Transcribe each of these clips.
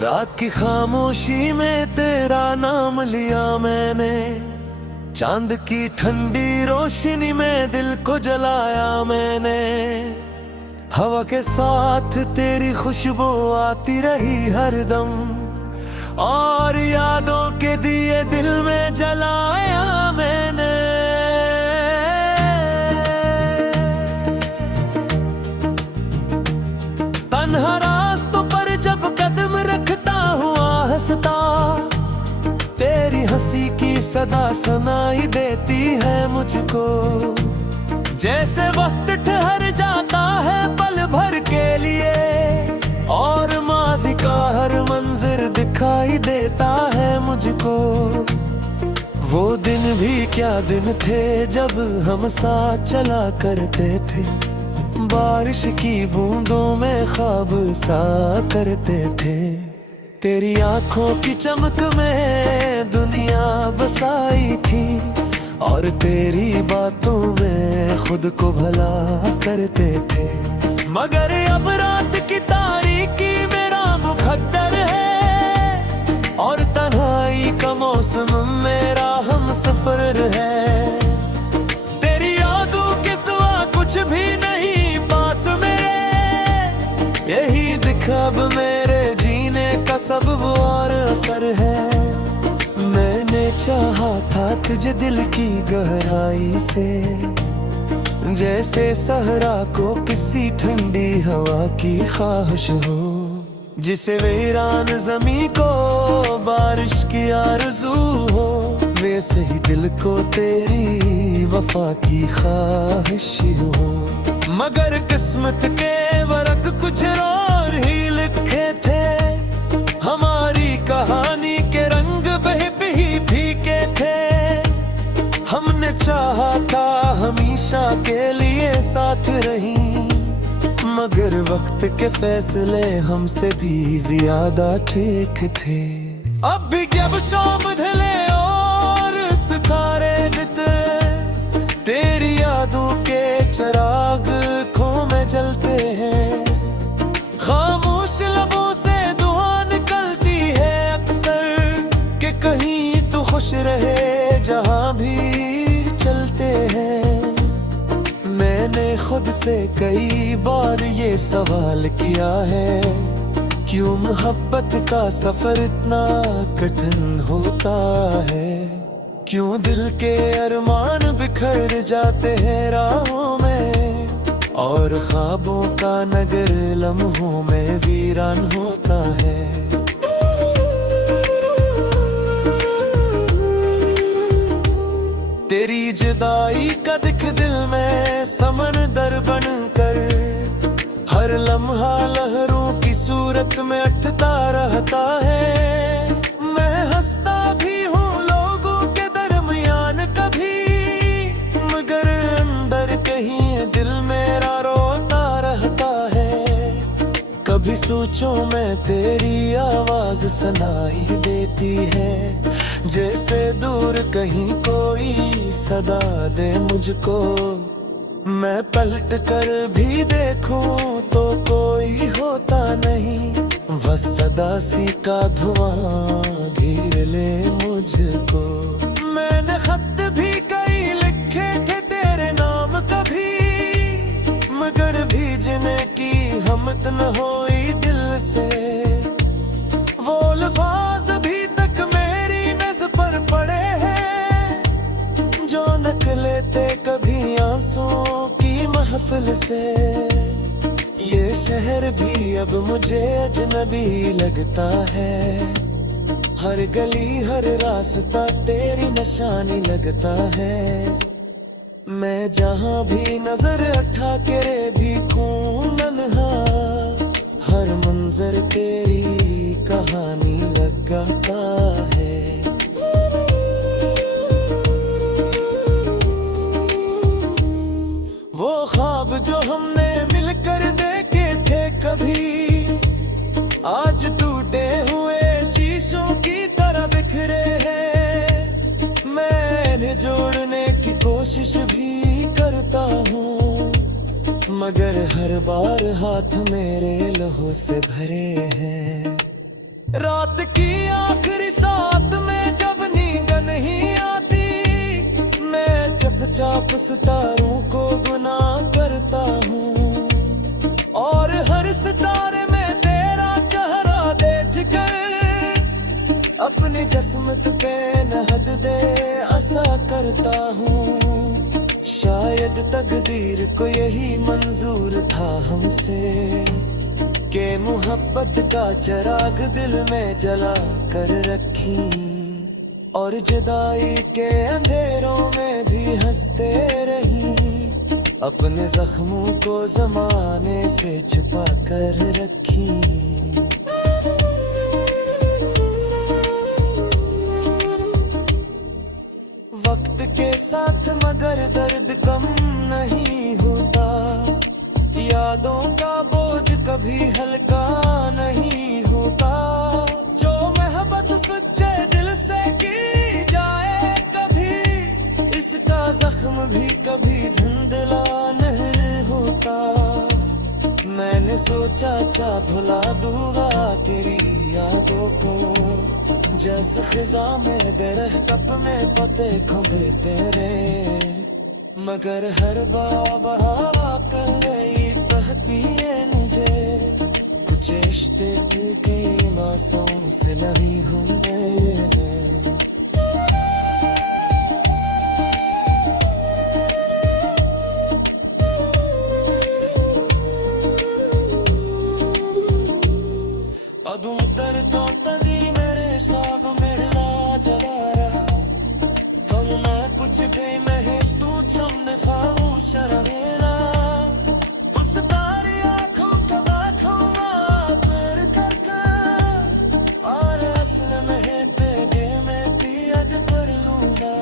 रात की खामोशी में तेरा नाम लिया मैंने, चांद की ठंडी रोशनी में दिल को जलाया मैंने। हवा के साथ तेरी खुशबू आती रही हरदम, और यादों के दिए दिल में जलाया मैंने। तन्हा रास्तों पर जब कदम रखता हुआ हंसता, तेरी हंसी की सदा सुनाई देती है मुझको। जैसे वक्त ठहर जाता है पल भर के लिए, और माज़ी का हर मंजर दिखाई देता है मुझको। वो दिन भी क्या दिन थे जब हम साथ चला करते थे, बारिश की बूंदों में ख्वाब सा करते थे। तेरी आंखों की चमक में दुनिया बसाई थी, और तेरी बातों में खुद को भला करते थे। मगर अब रात की तारीकी मेरा मुकद्दर है, और तन्हाई का मौसम मेरा हमसफर है। तेरी यादों के सिवा कुछ भी नहीं पास मेरे, यही दिखा अब मेरे जीने का सबब और असर है। मैंने चाहा था तुझे दिल की गहराई से, जैसे सहरा को किसी ठंडी हवा की ख्वाहिश हो, जिसे वीरान जमी को बारिश की आरज़ू हो। वैसे ही दिल को तेरी वफा की ख्वाहिश हो। मगर किस्मत के वरक कुछ और ही लिखे थे, हमारी कहानी के रंग ही फीके थे। हमने चाहा था हमेशा के लिए साथ रही, मगर वक्त के फैसले हमसे भी ज्यादा ठीक थे। अब भी जब शाम ढले और सितारे बिते, तेरी यादों के चिराग खो में जलते हैं। खामोश लबों से दुआ निकलती है अक्सर, कि कहीं तो खुश रहे जहां भी चलते हैं। मैंने खुद से कई बार ये सवाल किया है, क्यों मोहब्बत का सफर इतना कठिन होता है। क्यों दिल के अरमान बिखर जाते हैं राहों में, और ख्वाबों का नगर लम्हों में वीरान होता है। तेरी जुदाई का दिख दिल में समंदर बनकर, हर लम्हा लहरों की सूरत में उठता रहता है। मैं हंसता भी हूँ लोगों के दरमियान कभी, मगर अंदर कहीं दिल मेरा रोता रहता है। कभी सोचो मैं तेरी आवाज सुनाई देती है, जैसे दूर कहीं कोई सदा दे मुझको। मैं पलट कर भी देखूं तो कोई होता नहीं, बस सदा सी का धुआं घेर ले मुझको। मैंने खत भी कई लिखे थे तेरे नाम कभी, मगर भीजने की हिम्मत न हुई दिल से। वो अल्फाज अभी तक मेरी नज़र पर पड़े हैं, जो नकल लेते कभी आंसुओं की महफिल से। ये शहर भी अब मुझे अजनबी लगता है, हर गली हर रास्ता तेरी निशानी लगता है। मैं जहाँ भी नजर उठा के भी खून नन्हा, हर मंजर तेरी कहानी लगाता है। वो ख्वाब जो हमने मिलकर देखे थे कभी, आज टूटे हुए शीशों की तरह बिखरे हैं। मैंने जोड़ने की कोशिश भी करता हूँ, मगर हर बार हाथ मेरे लहू से भरे हैं। रात की आखिरी साथ में जब नींद नहीं आती, मैं चुपचाप सितारों को गुनाह करता हूँ, और हर सितारे में तेरा चेहरा देख कर अपनी जिस्मत पे नहद दे आशा करता हूँ। शायद तकदीर को यही मंजूर था हमसे के मोहब्बत का चिराग दिल में जला कर रखी, और जुदाई के अंधेरों में भी हंसते रही, अपने जख्मों को जमाने से छुपा कर रखी। वक्त के साथ मगर दर्द कम नहीं होता, यादों का बोझ कभी हल्का नहीं होता। जो मोहब्बत सच्चे दिल से की जाए कभी, इसका जख्म भी कभी धुंधला नहीं होता। मैंने सोचा चा भुला दूंगा तेरी यादों को, जैसे खिजा में दरख्त में पते खुले तेरे, मगर हर बार हवा पे बहती है मुझे, कुछ रिश्ते के मासूम से नहीं हूँ मैं। अदुम कर तो तदी मेरे साग मिला जला रहा, कल मैं कुछ भी नहीं तू चमने खामोश रहेला, उस तारी आँखों का बाखुमा पैर कर कर, और असल में तेरे में पियद पर लूंगा,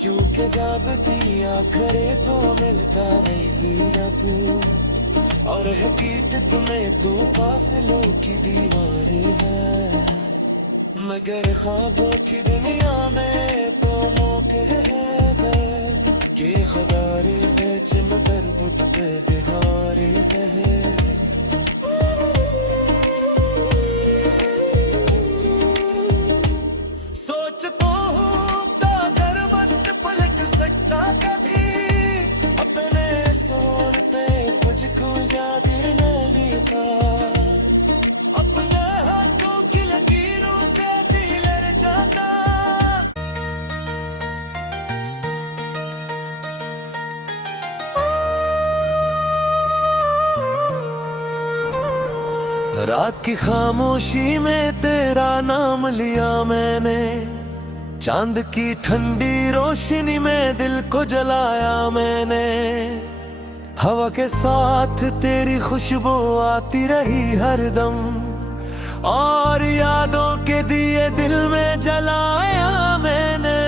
क्योंकि जागती आखिरे तो मिलता नहीं अब, और हकीकत में तो फासलों की दीवारें हैं, मगर ख्वाबों की दुनिया में तो मौके हैं कि खदारे बेच मगर बुत पे बिहारे हैं। सोचता हूँ अगर मत पलट सकता कभी, अपने शोर पे मुझको याद न लेता, अपने हाथों की लकीरों से दिल लड़ जाता। रात की खामोशी में तेरा नाम लिया मैंने, चांद की ठंडी रोशनी में दिल को जलाया मैंने, हवा के साथ तेरी खुशबू आती रही हरदम, और यादों के दिए दिल में जलाया मैंने।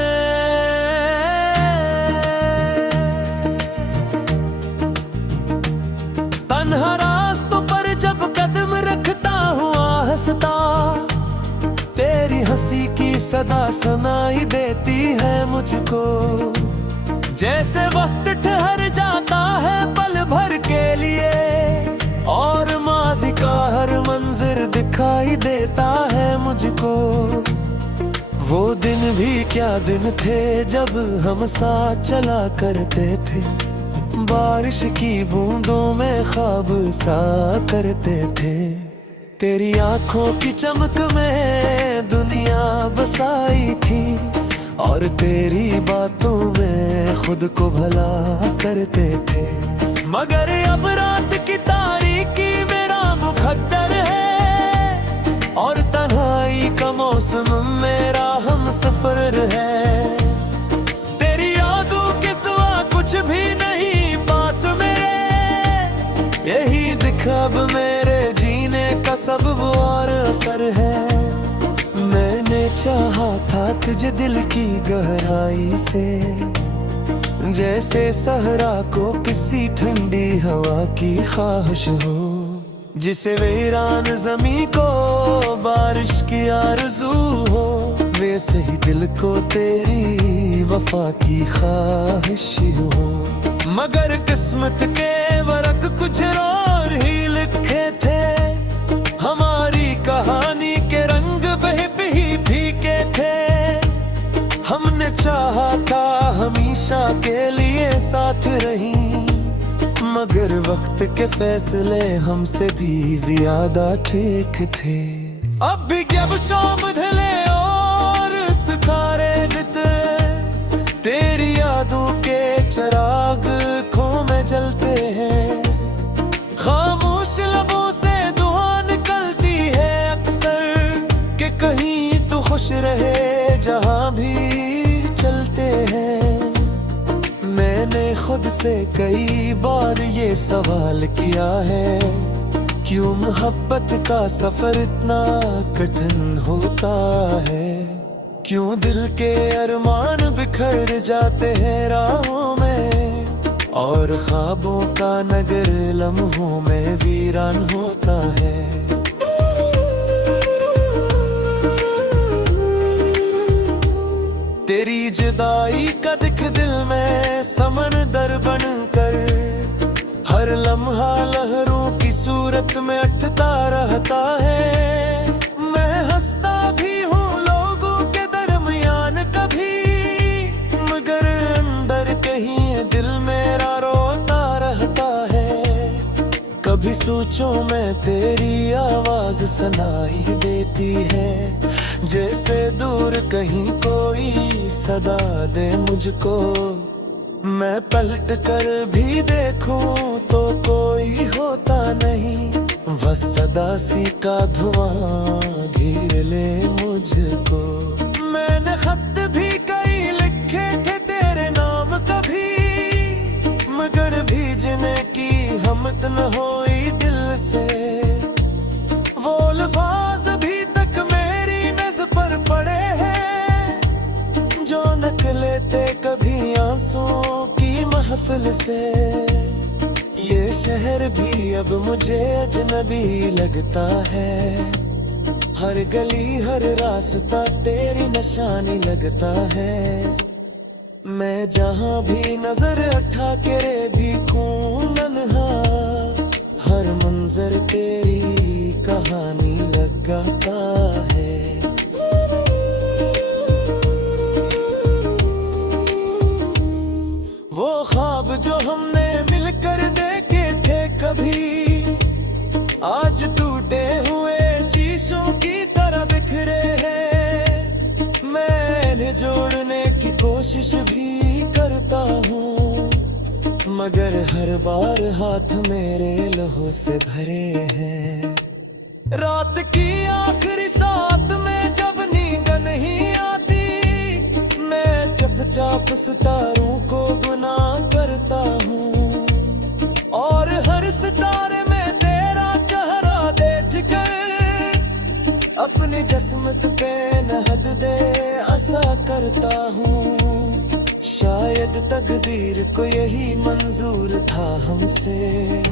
तन्हा रास्तों पर जब कदम रखता हुआ हंसता, तेरी हंसी की सदा सुनाई देती है मुझको, जैसे वक्त ठहर जाता है पल भर के लिए, और माज़ी का हर मंजर दिखाई देता है मुझको। वो दिन भी क्या दिन थे जब हम साथ चला करते थे, बारिश की बूंदों में ख्वाब सा करते थे, तेरी आंखों की चमक में दुनिया बसाई थी, और तेरी बातों में खुद को भला करते थे, मगर अब रात की तारीकी मेरा मुकद्दर है, और तन्हाई का मौसम मेरा हम सफर है, तेरी यादों के सिवा कुछ भी नहीं पास मेरे, यही दिखा अब मेरे जीने का सबब और असर है। मैंने चाहा था तुझे दिल की गहराई से, जैसे सहरा को किसी ठंडी हवा की ख्वाहिश हो, जिसे वीरान जमी को बारिश की आरज़ू हो, वैसे ही दिल को तेरी वफा की ख्वाहिश हो। मगर किस्मत के वरक कुछ और ही लिखे थे, हमारी कहानी थे। हमने चाहा था हमेशा के लिए साथ रही, मगर वक्त के फैसले हमसे भी ज्यादा ठीक थे। अब भी जब शाम ढले और सितारे गिरते, तेरी यादों के चिराग खो में जलते हैं। खामोश लबों से दुआ निकलती है अक्सर कि कहीं तो खुश रहे जहां भी चलते हैं। मैंने खुद से कई बार ये सवाल किया है, क्यों मोहब्बत का सफर इतना कठिन होता है। क्यों दिल के अरमान बिखर जाते हैं राहों में, और ख्वाबों का नगर लम्हों में वीरान होता है। तेरी जुदाई का दिख दिल में समंदर बनकर, हर लम्हा लहरों की सूरत में अटता रहता है। मैं हंसता भी हूँ लोगों के दरमियान कभी, मगर अंदर कहीं दिल मेरा रोता रहता है। कभी सोचो मैं तेरी आवाज सुनाई देती है, जैसे दूर कहीं कोई सदा दे मुझको। मैं पलट कर भी देखूं तो कोई होता नहीं, बस सदा सी का धुआं घेर ले मुझको। मैंने खत भी कई लिखे थे तेरे नाम कभी, मगर भीजने की हिम्मत न हुई दिल से। वो अल्फाज अभी तक मेरी नज़र पर पड़े हैं, जो नकले थे कभी आंसुओं की महफिल से। ये शहर भी अब मुझे अजनबी लगता है, हर गली हर रास्ता तेरी निशानी लगता है। मैं जहाँ भी नजर उठा के भी खून नन्हा, हर मंजर तेरी कहानी लगाता है। वो ख्वाब जो हमने मिलकर देखे थे कभी, आज टूटे हुए शीशों की तरह बिखरे हैं। मैं इन्हें जोड़ने की कोशिश भी करता हूँ, मगर हर बार हाथ मेरे लहू से भरे हैं। रात की आखिरी साथ में जब नींद नहीं आती, मैं चुपचाप सितारों को गुनाह करता हूँ, और हर सितारे में तेरा चेहरा देख कर अपनी जिस्मत पे नहद दे आशा करता हूँ। शायद तकदीर को यही मंजूर था हमसे,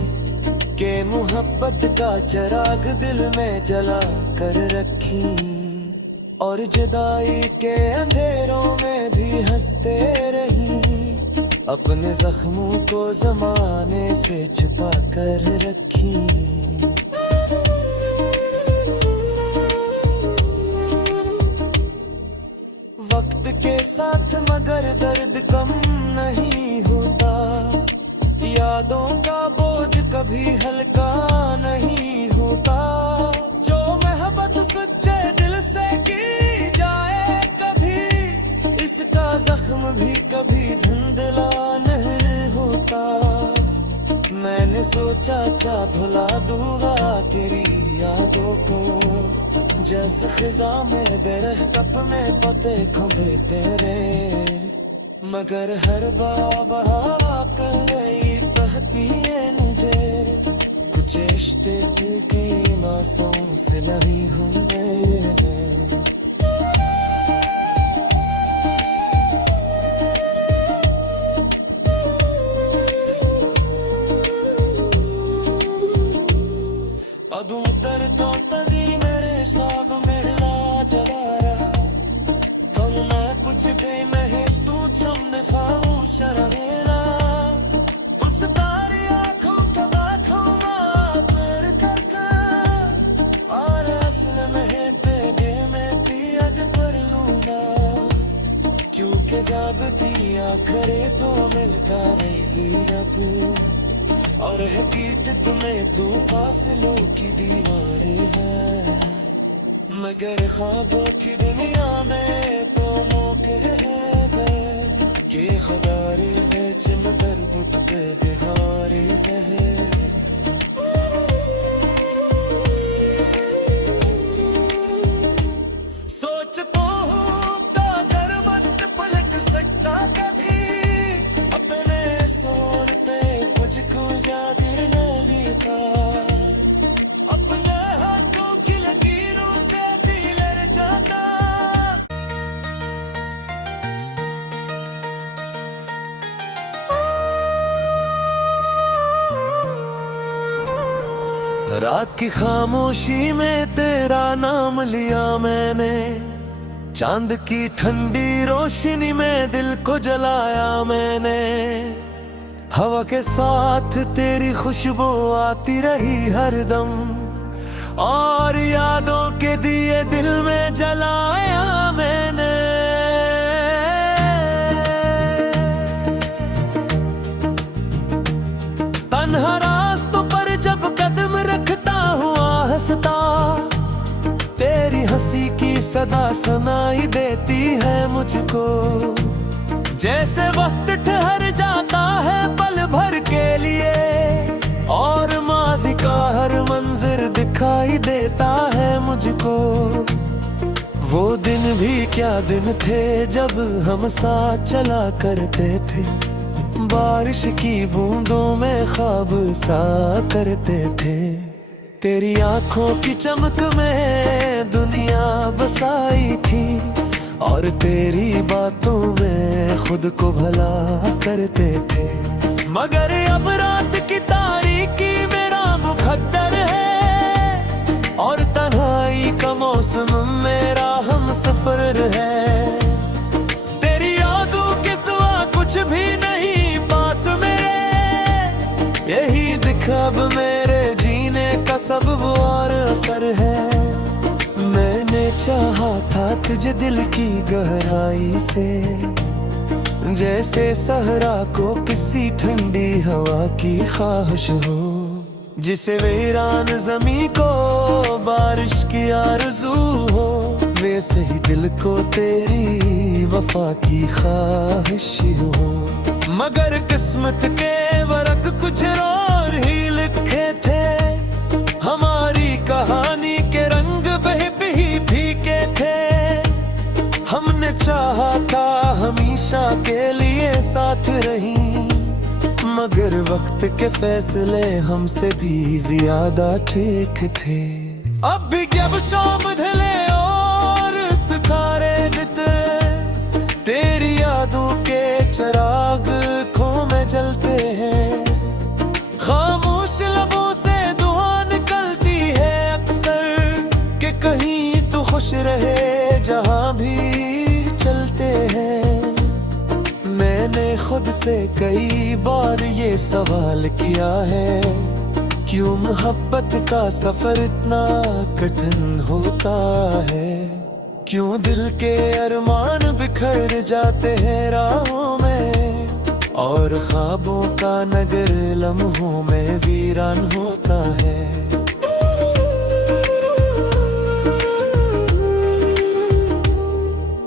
के मोहब्बत का चिराग दिल में जला कर रखी, और जुदाई के अंधेरों में भी हंसते रही। अपने जख्मों को जमाने से छुपा कर रखी। वक्त के साथ मगर दर्द कम नहीं होता, यादों का बोझ कभी हल्का नहीं होता। जो मोहब्बत सच्चे दिल से की जाए कभी, इसका जख्म भी कभी धुंधला नहीं होता। मैंने सोचा था भुला दूंगा तेरी यादों को, जैसे खिजा में दरख्त में पते खुले तेरे, मगर हर बार बढ़ा कर गई कहती है मुझे, कुछ रिश्ते की मासूम से लड़ी हूँ मैं। अदू तर तो तदी मेरे साब मेरे ला जला रहा, कल मैं कुछ भी नहीं तू चमने फाऊ शर्मेला। उस तारी आँखों के आँखों में पैर कर, और असल में तेगे में अब थी आखरे तो मिलता रहेगी अब, और हकीकत में तू फासलों की दीवारें है, मगर ख्वाबों की दुनिया में तो मौके है कि खुदारे है चिमगर बुत पे बिहारे है। सोचता हूँ अगर मत पलट सकता कभी, अपने सोर पे मुझको याद न लेता, अपने हाथों की लकीरों से भी लड़ जाता। रात की खामोशी में तेरा नाम लिया मैंने, चांद की ठंडी रोशनी में दिल को जलाया मैंने, हवा के साथ तेरी खुशबू आती रही हरदम, और यादों के दिए दिल में जलाया मैंने। तन्हा रास्तों पर जब कदम रखता हुआ हंसता, तेरी हंसी की सदा सुनाई देती है मुझको, जैसे वक्त ठहर जाता है पल भर के लिए, और माज़ी का हर मंजर दिखाई देता है मुझको। वो दिन भी क्या दिन थे जब हम साथ चला करते थे, बारिश की बूंदों में ख्वाब सा करते थे, तेरी आंखों की चमक में दुनिया बसाई थी, और तेरी बातों में खुद को भला करते थे। मगर अब रात की तारीकी मेरा मुकद्दर है, और तन्हाई का मौसम मेरा हमसफर है, तेरी यादों के सिवा कुछ भी नहीं पास मेरे, यही दिखा अब मेरे जीने का सबब और असर है। मैंने चाहा था तुझे दिल की गहराई से, जैसे सहरा को किसी ठंडी हवा की ख्वाहिश हो, जिसे वीरान जमी को बारिश की आरज़ू हो, वैसे ही दिल को तेरी वफा की ख्वाहिश हो। मगर किस्मत के वरक कुछ और ही लिखे थे, हमारी कहानी के रंग ही फीके थे, हमने चाहा था हमेशा के लिए साथ रही, मगर वक्त के फैसले हमसे भी ज्यादा ठीक थे। अब भी जब शाम ढले और सितारे बिते, तेरी यादों के चिराग आँखों में जलते हैं, खामोश लबों से दुआ निकलती है अक्सर, कि कहीं तू खुश रहे जहाँ भी चलते हैं। मैंने खुद से कई बार ये सवाल किया है, क्यों मोहब्बत का सफर इतना कठिन होता है, क्यों दिल के अरमान बिखर जाते हैं राहों में, और ख्वाबों का नगर लम्हों में वीरान होता है।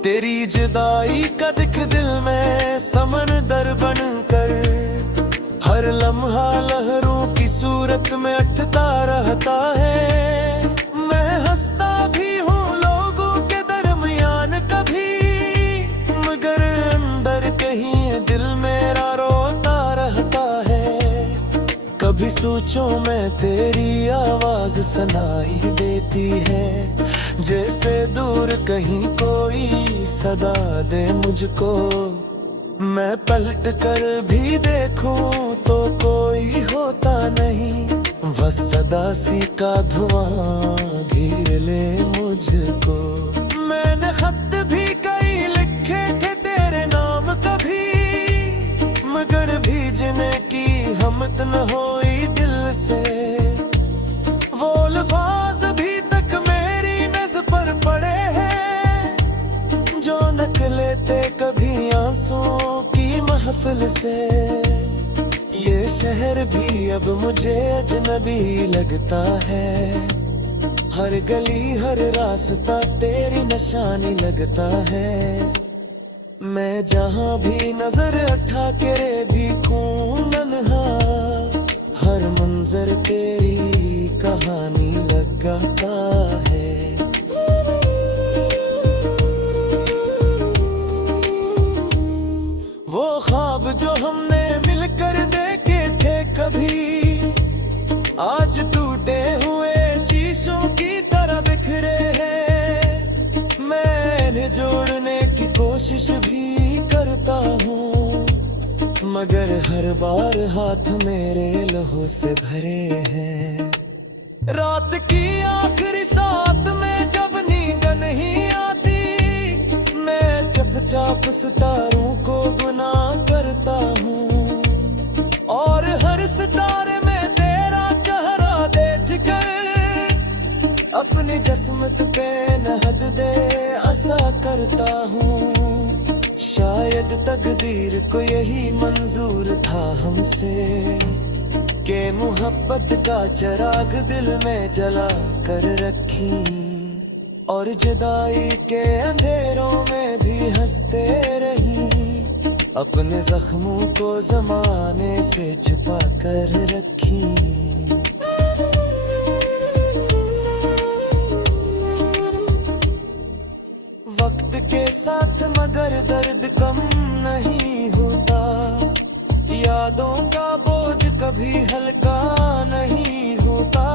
तेरी जुदाई का दिख दिल में समंदर बनकर, हर लम्हा लहरों की सूरत में उठता रहता है। मैं हंसता भी हूँ लोगों के दरमियान कभी, मगर अंदर कहीं दिल मेरा रोता रहता है। कभी सोचो मैं तेरी आवाज सुनाई देती है, जैसे दूर कहीं कोई सदा दे मुझको। मैं पलट कर भी देखूं तो कोई होता नहीं, बस सदा सी का धुआं घेर ले मुझको। मैंने खत भी कई लिखे थे तेरे नाम कभी, मगर भीजने की हिम्मत न होई दिल से। वो अल्फाज अभी तक मेरी नज़र पर पड़े हैं, जो नकले थे कभी आंसू महफिल से। ये शहर भी अब मुझे अजनबी लगता है, हर गली हर रास्ता तेरी निशानी लगता है। मैं जहाँ भी नजर उठा के भी नन्हा, हर मंजर तेरी कहानी लगाता है। वो ख्वाब जो हमने मिलकर देखे थे कभी, आज टूटे हुए शीशों की तरह बिखरे हैं। मैं इन्हें जोड़ने की कोशिश भी करता हूँ, मगर हर बार हाथ मेरे लहू से भरे हैं। रात की आखिरी साथ में जब नींद नहीं आती, मैं चुपचाप सितारों को गुनाह करता हूँ, और हर सितारे में तेरा चेहरा देखकर अपनी जिस्मत पे नहद दे आशा करता हूँ। शायद तकदीर को यही मंजूर था हमसे, के मोहब्बत का चिराग दिल में जला कर रखी, और जुदाई के अंधेरों में भी हंसते रही। अपने जख्मों को जमाने से छुपा कर रखी। वक्त के साथ मगर दर्द कम नहीं होता, यादों का बोझ कभी हल्का नहीं होता।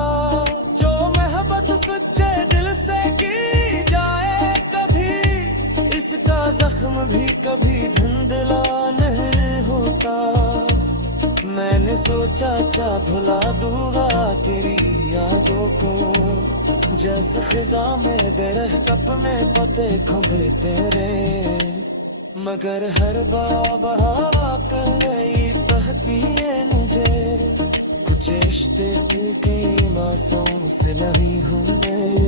जो मोहब्बत सच्चे दिल से की जाए कभी, इसका जख्म भी कभी धुंधला नहीं होता। मैंने सोचा था भुला दूंगा तेरी यादों को, जैसे खिजा में दरख्त में पते खुबे तेरे, मगर हर बार कई बहती है मुझे। कुछ रिश्ते की मासूम से नहीं हूँ मैं।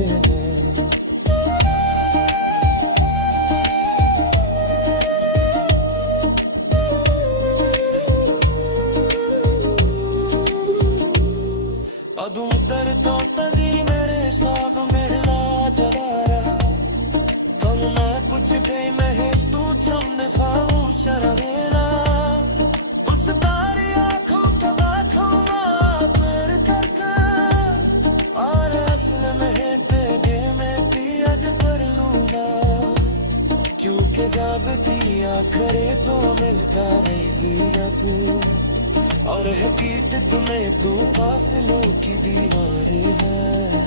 अदूं करता तदी मेरे साब मिला जला रहा, कल मैं कुछ भी मैं तू छमने खामोश रवेला। उस तारी आँखों के देखूंगा तेरे करके, और असल में तेरे में पियद कर लूंगा, क्योंकि जब दिया करे तो मिलता रहेगा तू, और हकीकत में तू फासलों की दीवारें है।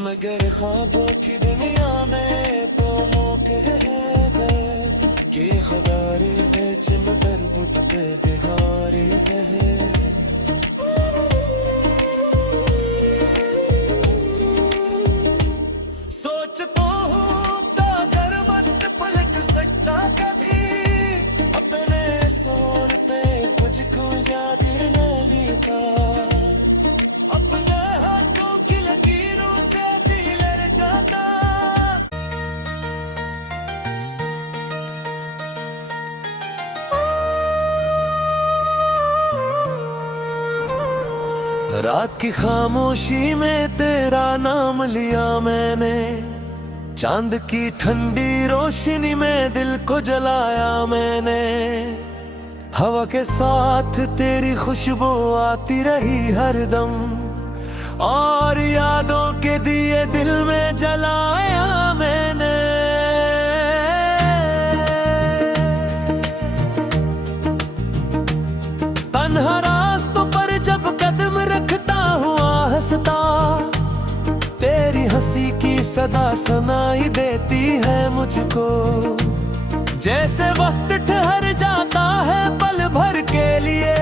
मगर ख्वाबों की दुनिया में तो मौके है कि खदारे बेच मगर बुत पे बिहारे है। सोचता हूँ अगर मत पलट सकता कभी, अपने शोर पे मुझको याद न लेता। अपने हाथों की लकीरों से दिल जाता। रात की खामोशी में तेरा नाम लिया मैंने, चांद की ठंडी रोशनी में दिल को जलाया मैंने। हवा के साथ तेरी खुशबू आती रही हरदम, और यादों के दिए दिल में जलाया मैंने। तन्हा रास्तों पर जब कदम रखता हुआ हंसता, तेरी हंसी की सदा सुनाई देती है मुझको। जैसे वक्त ठहर जाता है पल भर के लिए,